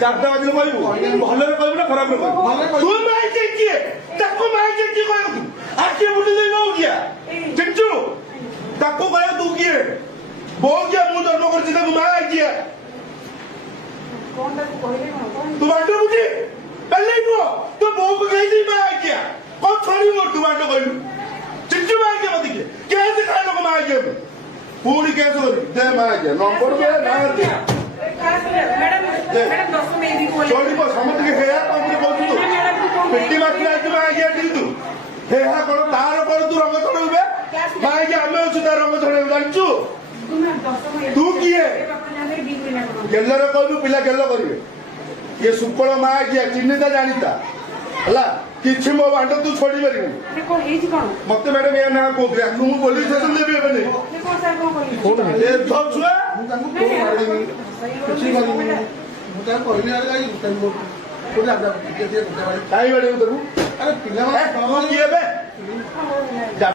चारटा बाजिले कहबू भलरे कहबू ना खराब रे कहबू तू माई के किए ताको माई के की कहबू तू आके बुटी दे नो गया चिंचू ताको कहबू तू किए बोल क्या मुंह जन्म कर जिना माई किए कौन ताको कहले कोन तू बाटो बुटी पहले नो तू बोल को कहि दी माई किया कौन छोड़ी मोर तू बाटो कहलू चिंचू माई के मत के कैसे खाए लोग माई के पूरी कैसे हो दे माई के नंबर दे ना दे मैडम 10 में भी बोले छोड़ी को समझ के हेया तो मुझे बोल तू पेटी मार के आज माई के दी तू हेया कोन तार कोन तू रंग छोड़बे माई के हमें उस तार रंग छोड़े जानचू तू किए गेल्लर कहबू पिला गेल्लो करिवे ये सुकळ माई के चिन्हिता जानिता हला किछि मो बांड तू छोड़ी परिबे को हेज कोन मते मैडम या ना को ग्या तू पुलिस स्टेशन देबे बने को सर को कहली फोन ले धर छुआ ମୁଁ ତାଙ୍କୁ ଫୋନ୍ ମାରିବି କିଛି କରିବିନି ମୁଁ ତାଙ୍କୁ କହିଲି ଆରେ ଗାଈ ତାଙ୍କୁ କୋଉଠି ଆଦା ଟିକେ ଟିକେ କାଇ ବାଡେ ଉତରୁ ଆରେ ପିଲାମାନେ କିଏ ବେ